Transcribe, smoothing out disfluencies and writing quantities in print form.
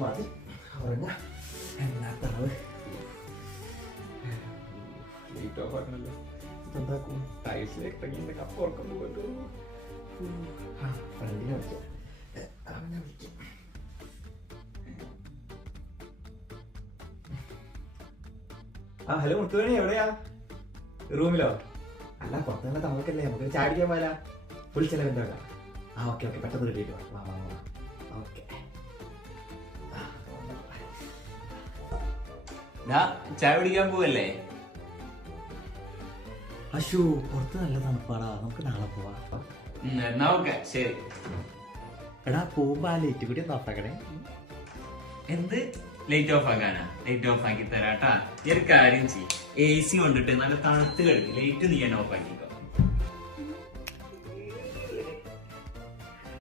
മതി ഉറങ്ങ. എന്നാത്തളവ് എന്താക്കും ടൈൽസിലേക്ക് കപ്പ് ഉറക്കം പോകട്ടോ. ഫ്രണ്ടിനെ വിളിക്കാം. അവനെ വിളിക്കാം. ഹലോ മുത്തുവേണി, എവിടെയാ? റൂമിലോ? അല്ല പുറത്ത് നല്ല തമക്കല്ലേ, നമുക്ക് ചാടിക്കാൻ പോയാ. ഫുൾ ചെലവ് എന്താ? ഓക്കെ ഓക്കെ, പെട്ടെന്ന് റെഡി ആയിട്ട് വാ. ഓക്കെ ചായ പിടിക്കാൻ പോവല്ലേ? അശു പുറത്ത് നല്ല തണുപ്പാടാ, നമുക്ക് നാളെ പോവാ. എന്നാ ഓക്കെ, ശരി. എടാ പോകുമ്പോ ആ ലൈറ്റ് കൂടി ഒന്ന് ഓഫാക്കണേ. എന്ത് ലൈറ്റ് ഓഫ് ആക്കാനാ? ലൈറ്റ് ഓഫ് ആക്കി തരാട്ടാ. ഈ ഒരു കാര്യം ചെയ്യും, AC കൊണ്ടിട്ട് നല്ല തണുത്ത് കിടക്കും. ലൈറ്റ് നീ തന്നെ ഓഫ് ആക്കിക്കോ.